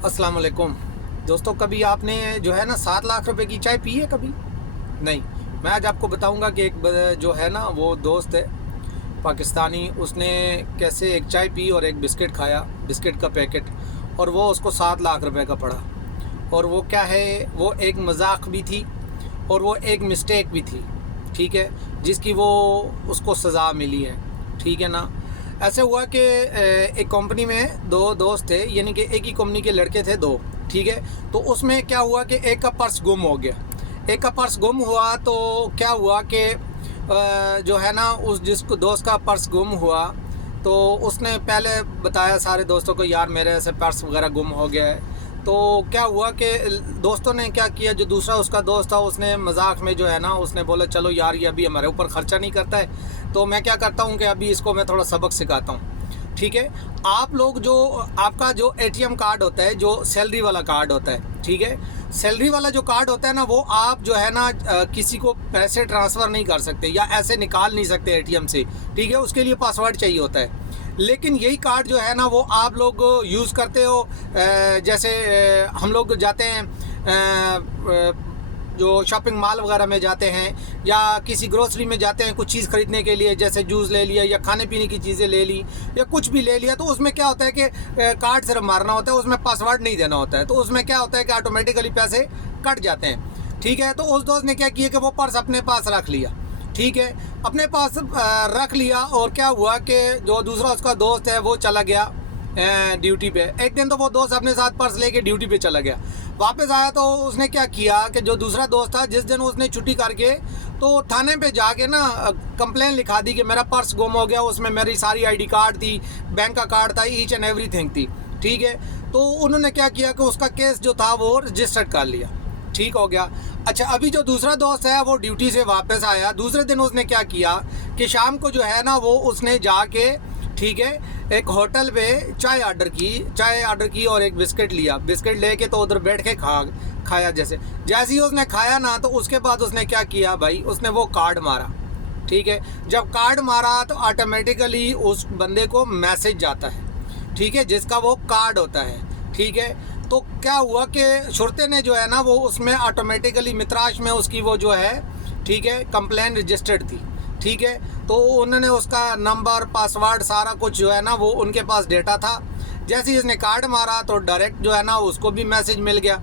अस्सलाम वालेकुम दोस्तों। कभी आपने जो है ना 7 लाख रुपए की चाय पी है? कभी नहीं। मैं आज आपको बताऊंगा कि एक जो है ना वो दोस्त है पाकिस्तानी, उसने कैसे एक चाय पी और एक बिस्किट खाया, बिस्किट का पैकेट, और वो उसको 7 लाख रुपए का पड़ा। और वो क्या है, वो एक मजाक भी थी और वो एक मिस्टेक भी थी, ठीक है, जिसकी वो उसको सज़ा मिली है, ठीक है ना। ऐसे हुआ कि एक कंपनी में दो दोस्त थे, यानी कि एक ही कंपनी के लड़के थे दो, ठीक है। तो उसमें क्या हुआ कि एक का पर्स गुम हो गया। एक का पर्स गुम हुआ तो क्या हुआ कि जो है ना उस जिसको दोस्त का पर्स गुम हुआ तो उसने पहले बताया सारे दोस्तों को, यार मेरे ऐसे पर्स वगैरह गुम हो गया है। तो क्या हुआ कि दोस्तों ने क्या किया, जो दूसरा उसका दोस्त था उसने मजाक में जो है ना उसने बोला चलो यार ये अभी हमारे ऊपर ख़र्चा नहीं करता है, तो मैं क्या करता हूँ कि अभी इसको मैं थोड़ा सबक सिखाता हूँ, ठीक है। आप लोग जो आपका जो एटीएम कार्ड होता है, जो सैलरी वाला कार्ड होता है, ठीक है, सैलरी वाला जो कार्ड होता है ना, वो आप जो है ना किसी को पैसे ट्रांसफ़र नहीं कर सकते या ऐसे निकाल नहीं सकते एटीएम से, ठीक है। उसके लिए पासवर्ड चाहिए होता है। लेकिन यही कार्ड जो है ना वो आप लोग यूज़ करते हो, जैसे हम लोग जाते हैं जो शॉपिंग मॉल वगैरह में जाते हैं या किसी ग्रोसरी में जाते हैं कुछ चीज़ ख़रीदने के लिए, जैसे जूस ले लिया या खाने पीने की चीज़ें ले ली या कुछ भी ले लिया, तो उसमें क्या होता है कि कार्ड सिर्फ मारना होता है, उसमें पासवर्ड नहीं देना होता है। तो उसमें क्या होता है कि ऑटोमेटिकली पैसे कट जाते हैं, ठीक है। तो उस दोस्त ने क्या किया कि वो पर्स अपने पास रख लिया, ठीक है, अपने पास रख लिया। और क्या हुआ कि जो दूसरा उसका दोस्त है वो चला गया ड्यूटी पे। एक दिन तो वो दोस्त अपने साथ पर्स लेके ड्यूटी पे चला गया। वापस आया तो उसने क्या किया कि जो दूसरा दोस्त था, जिस दिन उसने छुट्टी करके तो थाने पे जाके ना कंप्लेन लिखा दी कि मेरा पर्स गुम हो गया, उसमें मेरी सारी आईडी कार्ड थी, बैंक का कार्ड था, ईच एंड एवरीथिंग थी, ठीक है। तो उन्होंने क्या किया कि उसका केस जो था वो रजिस्टर्ड कर लिया, ठीक हो गया। अच्छा, अभी जो दूसरा दोस्त है वो ड्यूटी से वापस आया, दूसरे दिन उसने क्या किया कि शाम को जो है ना वो उसने जाके, ठीक है, एक होटल पे चाय ऑर्डर की और एक बिस्किट लिया। बिस्किट लेके तो उधर बैठ के खाया। जैसे ही उसने खाया ना तो उसके बाद उसने क्या किया भाई, उसने वो कार्ड मारा, ठीक है। जब कार्ड मारा तो ऑटोमेटिकली उस बंदे को मैसेज जाता है, ठीक है, जिसका वो कार्ड होता है, ठीक है। तो क्या हुआ कि शुरते ने जो है ना वो उसमें ऑटोमेटिकली मित्राश में उसकी वो जो है, ठीक है, कंप्लेन रजिस्टर्ड थी, ठीक है। तो उन्होंने उसका नंबर, पासवर्ड, सारा कुछ जो है ना वो उनके पास डेटा था। जैसे ही इसने कार्ड मारा तो डायरेक्ट जो है ना उसको भी मैसेज मिल गया,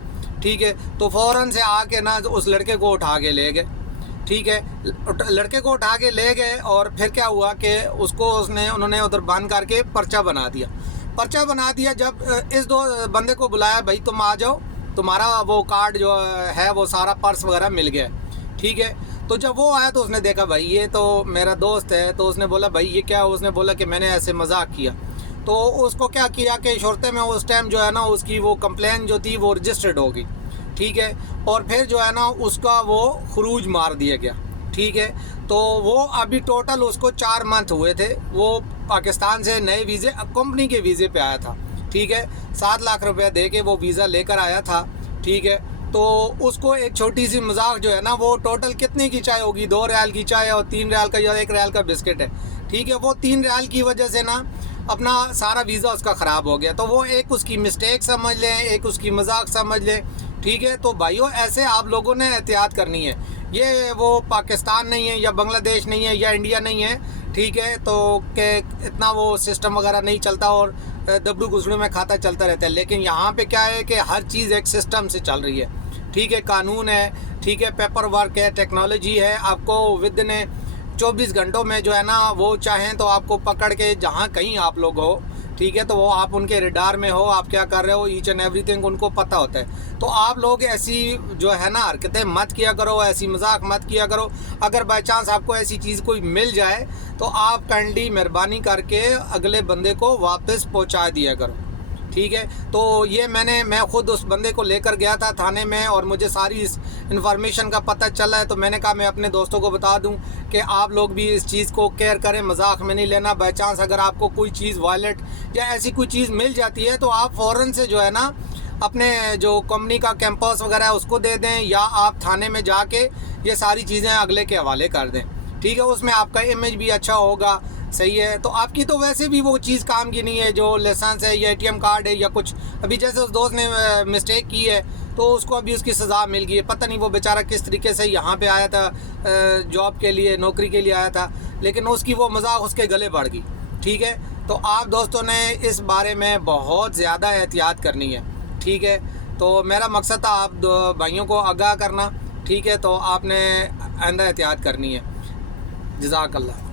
ठीक है। तो फ़ौरन से आके ना उस लड़के को उठा के ले गए, ठीक है। लड़के को उठा के ले गए और फिर क्या हुआ कि उसको उन्होंने उधर बंद करके पर्चा बना दिया। जब इस दो बंदे को बुलाया, भाई तुम आ जाओ, तुम्हारा वो कार्ड जो है वो सारा पर्स वगैरह मिल गया, ठीक है। तो जब वो आया तो उसने देखा भाई ये तो मेरा दोस्त है, तो उसने बोला भाई ये क्या, उसने बोला कि मैंने ऐसे मजाक किया। तो उसको क्या किया कि शर्ते में उस टाइम जो है ना उसकी वो कंप्लेन जो थी वो रजिस्टर्ड होगी, ठीक है। और फिर जो है ना उसका वो खरूज मार दिया गया, ठीक है। तो वो अभी टोटल उसको 4 मंथ हुए थे, वो पाकिस्तान से नए वीज़े, कंपनी के वीज़े पे आया था, ठीक है। 7 लाख रुपया दे के वो वीज़ा लेकर आया था, ठीक है। तो उसको एक छोटी सी मजाक जो है ना, वो टोटल कितने की चाय होगी, 2 रियाल की चाय और 3 रियाल का या 1 रियाल का बिस्किट है, ठीक है। वो 3 रियाल की वजह से ना अपना सारा वीज़ा उसका ख़राब हो गया। तो वो एक उसकी मिस्टेक समझ लें, एक उसकी मजाक समझ लें, ठीक है। तो भाइयों ऐसे आप लोगों ने एहतियात करनी है। ये वो पाकिस्तान नहीं है या बांग्लादेश नहीं है या इंडिया नहीं है, ठीक है। तो के इतना वो सिस्टम वगैरह नहीं चलता और दबड़ू गुजड़ू में खाता चलता रहता है। लेकिन यहाँ पे क्या है कि हर चीज़ एक सिस्टम से चल रही है, ठीक है। कानून है, ठीक है, पेपर वर्क है, टेक्नोलॉजी है। आपको विदिन 24 घंटों में जो है ना वो चाहें तो आपको पकड़ के जहाँ कहीं आप लोग हो, ठीक है, तो वो आप उनके रडार में हो, आप क्या कर रहे हो, ईच एंड एवरीथिंग उनको पता होता है। तो आप लोग ऐसी जो है ना हरकतें मत किया करो, ऐसी मजाक मत किया करो। अगर बाई चांस आपको ऐसी चीज़ कोई मिल जाए तो आप काइंडली मेहरबानी करके अगले बंदे को वापस पहुंचा दिया करो, ठीक है। तो ये मैं ख़ुद उस बंदे को लेकर गया था थाने में और मुझे सारी इस इन्फॉर्मेशन का पता चला है। तो मैंने कहा मैं अपने दोस्तों को बता दूं कि आप लोग भी इस चीज़ को केयर करें, मजाक में नहीं लेना। बाई चांस अगर आपको कोई चीज़ वॉलेट या ऐसी कोई चीज़ मिल जाती है तो आप फ़ौरन से जो है ना अपने जो कंपनी का कैंपस वगैरह है उसको दे दें, या आप थाने में जाके ये सारी चीज़ें अगले के हवाले कर दें, ठीक है। उसमें आपका इमेज भी अच्छा होगा, सही है। तो आपकी तो वैसे भी वो चीज़ काम की नहीं है, जो लाइसेंस है या ATM कार्ड है या कुछ। अभी जैसे उस दोस्त ने मिस्टेक की है तो उसको अभी उसकी सज़ा मिल गई है। पता नहीं वो बेचारा किस तरीके से यहाँ पे आया था, जॉब के लिए, नौकरी के लिए आया था, लेकिन उसकी वो मजाक उसके गले पड़ गई। ठीक है, तो आप दोस्तों ने इस बारे में बहुत ज़्यादा एहतियात करनी है। ठीक है, तो मेरा मकसद था आप भाइयों को आगाह करना। ठीक है, तो आपने आइंदा एहतियात करनी है। जज़ाकल्लाह।